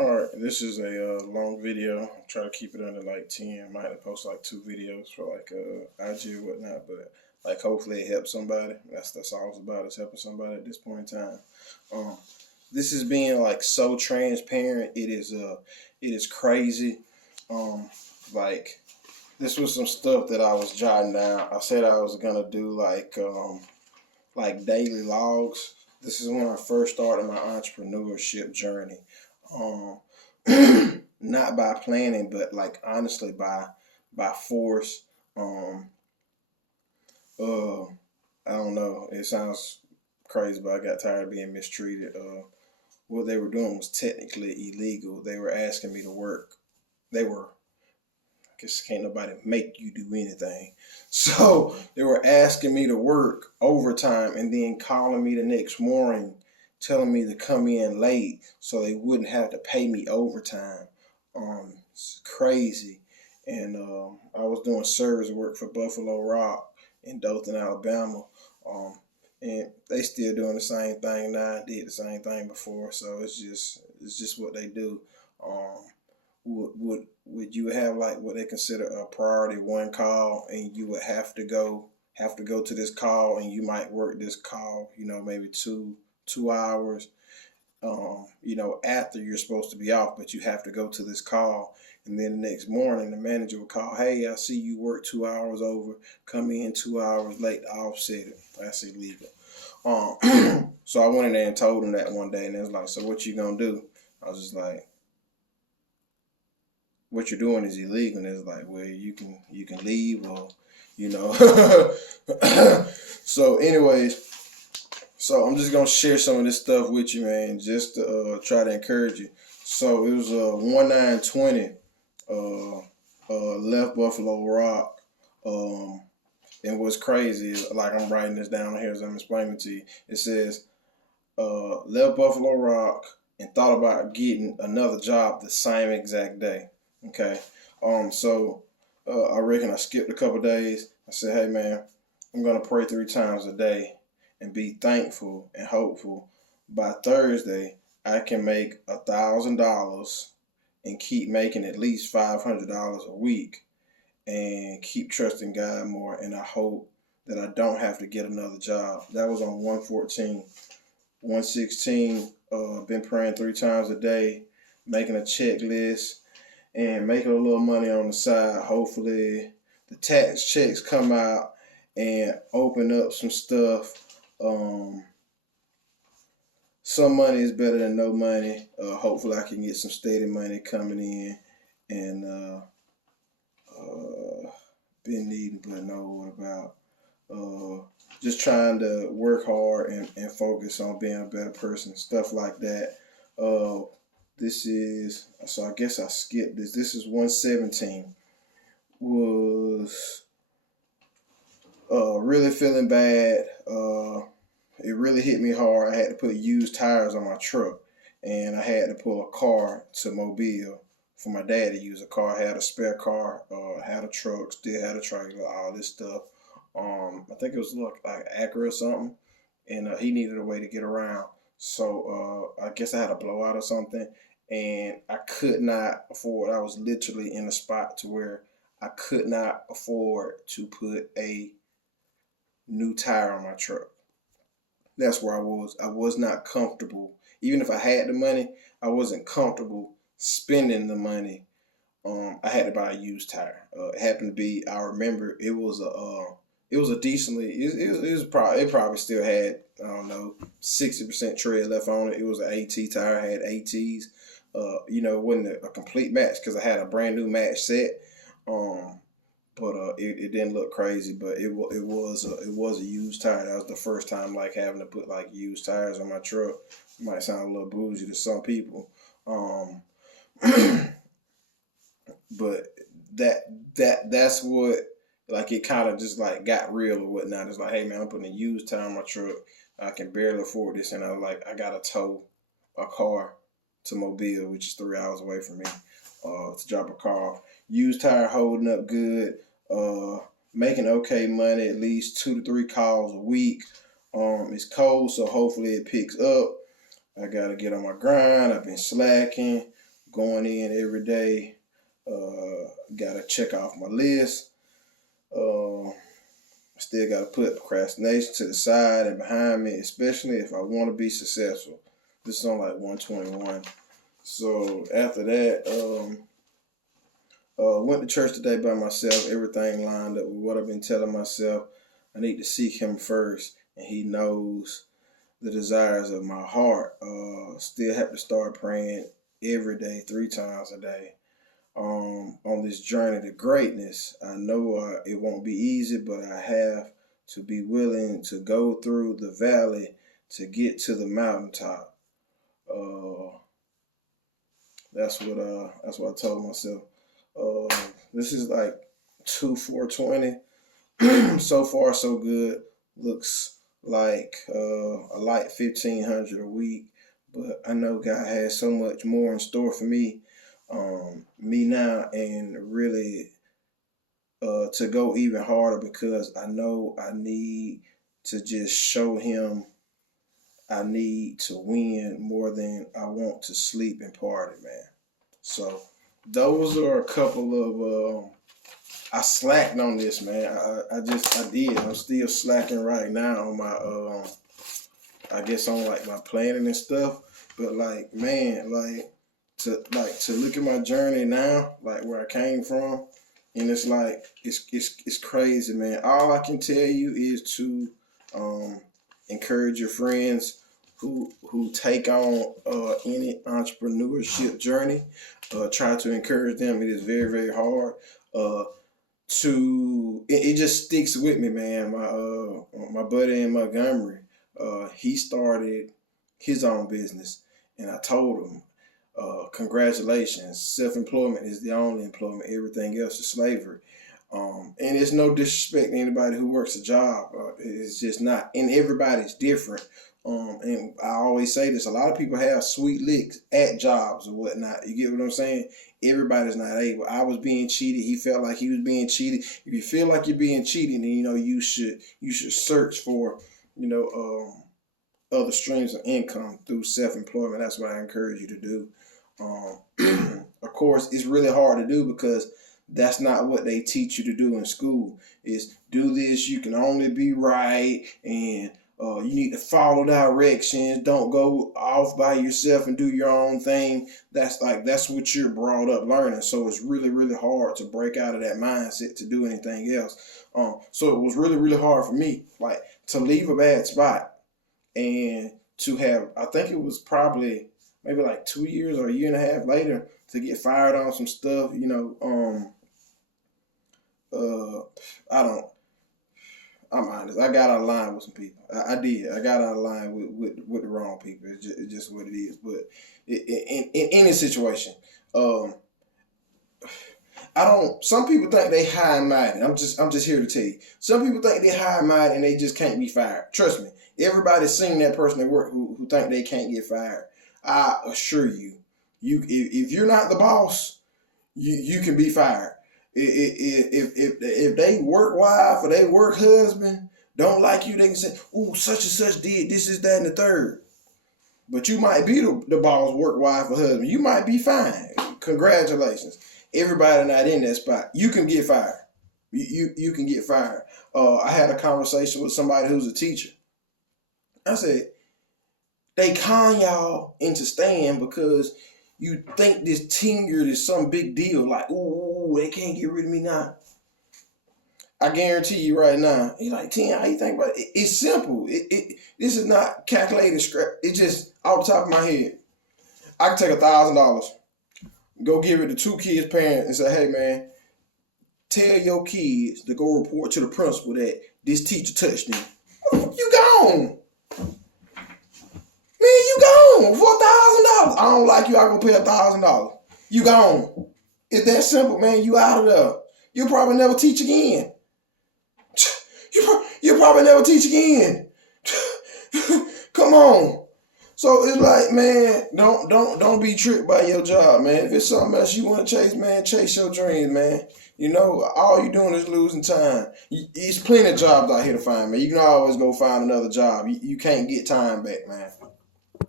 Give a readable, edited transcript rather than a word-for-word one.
Alright, this is a long video. Try to keep it under like 10. Might have to post like 2 videos for like IG or whatnot, but like hopefully it helps somebody. That's all it's about, is helping somebody at this point in time. Um, this is being like so transparent. It is crazy. Um, like this was some stuff that I was jotting down. I said I was gonna do like daily logs. This is when I first started my entrepreneurship journey. Um, Not by planning, but like honestly by force. Um, uh, I don't know. It sounds crazy, but I got tired of being mistreated. What they were doing was technically illegal. They were asking me to work. They were, I guess can't nobody make you do anything. So they were asking me to work overtime and then calling me the next morning, telling me to come in late so they wouldn't have to pay me overtime. It's crazy. And I was doing service work for Buffalo Rock in Dothan, Alabama. Um, and they still doing the same thing now. Did the same thing before, so it's just what they do. Um, would you have like what they consider a priority one call, and you would have to go to this call, and you might work this call, maybe two hours, after you're supposed to be off, but you have to go to this call. And then the next morning, the manager will call, hey, I see you work 2 hours over, come in 2 hours late to offset it. That's illegal. So I went in there and told him that one day, and it was like, so what you gonna do? I was just like, what you're doing is illegal. And it's like, well, you can leave, or you know. So, anyways, so I'm just gonna share some of this stuff with you, man, just to try to encourage you. So it was 1920, left Buffalo Rock. And what's crazy is, like, I'm writing this down here as I'm explaining to you. It says, left Buffalo Rock and thought about getting another job the same exact day. Okay. So I reckon I skipped a couple days. I said, hey man, I'm gonna pray 3 times a day and be thankful and hopeful. By Thursday, I can make $1,000 and keep making at least $500 a week, and keep trusting God more. And I hope that I don't have to get another job. That was on 114. 116, been praying 3 times a day, making a checklist, and making a little money on the side. Hopefully the tax checks come out and open up some stuff. Some money is better than no money. Hopefully I can get some steady money coming in, and been needing but know what about. Just trying to work hard and focus on being a better person, stuff like that. This is, so I guess I skipped this. This is 117. Was really feeling bad. It really hit me hard. I had to put used tires on my truck, and I had to pull a car to Mobile for my dad to use a car. I had a spare car, had a truck, still had a trailer, all this stuff. I think it was like Acura or something, and he needed a way to get around. So I guess I had a blowout or something, and I could not afford. I was literally in a spot to where I could not afford to put a new tire on my truck. That's where I was. I was not comfortable. Even if I had the money, I wasn't comfortable spending the money. I had to buy a used tire. It happened to be, I remember it was a decently, it probably still had, I don't know, 60% tread left on it. It was an AT tire. I had ATs. It wasn't a complete match because I had a brand new match set. Um, but it didn't look crazy, but it was a used tire. That was the first time like having to put like used tires on my truck. It might sound a little bougie to some people, um, but that's what, like, it kind of just like got real or whatnot. It's like, hey man, I'm putting a used tire on my truck. I can barely afford this, and I gotta tow a car to Mobile, which is 3 hours away from me, to drop a car off. Used tire holding up good, uh, making okay money, at least 2 to 3 calls a week. It's cold, so hopefully it picks up. I gotta get on my grind. I've been slacking. going in every day. Gotta check off my list. Still gotta put procrastination to the side and behind me, especially if I want to be successful. This is on like 121. So after that, went to church today by myself. Everything lined up with what I've been telling myself. I need to seek Him first, and He knows the desires of my heart. Still have to start praying every day, 3 times a day. On this journey to greatness, I know it won't be easy, but I have to be willing to go through the valley to get to the mountaintop. That's what I told myself. This is like 2/4/20. So far, so good. Looks like a light 1,500 a week, but I know God has so much more in store for me. Me now, and really to go even harder, because I know I need to just show Him I need to win more than I want to sleep and party, man. So those are a couple of I slacked on this, man. I did. I'm still slacking right now on my I guess on like my planning and stuff. But like, man, to look at my journey now, like where I came from, and it's like it's crazy, man. All I can tell you is to encourage your friends who take on any entrepreneurship journey. Try to encourage them. It is very, very hard. It just sticks with me, man. My buddy in Montgomery, he started his own business, and I told him, congratulations. Self-employment is the only employment. Everything else is slavery. And it's no disrespect to anybody who works a job. It's just not. And everybody's different. And I always say this, a lot of people have sweet licks at jobs or whatnot. You get what I'm saying? Everybody's not able. I was being cheated. He felt like he was being cheated. If you feel like you're being cheated, then you should search for, other streams of income through self-employment. That's what I encourage you to do. Of course, it's really hard to do because that's not what they teach you to do in school. Is do this, you can only be right, and you need to follow directions. Don't go off by yourself and do your own thing. That's what you're brought up learning. So it's really, really hard to break out of that mindset to do anything else. So it was really, really hard for me, like, to leave a bad spot and to have, I think it was probably maybe like 2 years or a year and a half later, to get fired on some stuff, I'm honest. I got out of line with some people. I did. I got out of line with the wrong people. It's just what it is. But in any situation, some people think they high and mighty. I'm just here to tell you. Some people think they high and mighty and they just can't be fired. Trust me. Everybody's seen that person at work who think they can't get fired. I assure you, if you're not the boss, you can be fired. If they work wife or they work husband don't like you, they can say, "Ooh, such and such did this, is that, and the third." But you might be the boss, work wife or husband. You might be fine. Congratulations. Everybody not in that spot. You can get fired. You can get fired. I had a conversation with somebody who's a teacher. I said, they con y'all into staying because you think this tenure is some big deal. Like, ooh, they can't get rid of me now. I guarantee you right now, you're like, Tim, how you think about it? It's simple. This is not calculated scrap. It's just off the top of my head. I can take $1,000, go give it to 2 kids' parents and say, hey, man, tell your kids to go report to the principal that this teacher touched them. You gone. Man, you gone for $1,000. I don't like you, I'm going to pay $1,000. You gone. It's that simple, man. You out of there. You'll probably never teach again. You'll probably never teach again. Come on. So it's like, man, don't be tricked by your job, man. If it's something else you want to chase, man, chase your dreams, man. All you're doing is losing time. There's plenty of jobs out here to find, man. You can always go find another job. You can't get time back, man.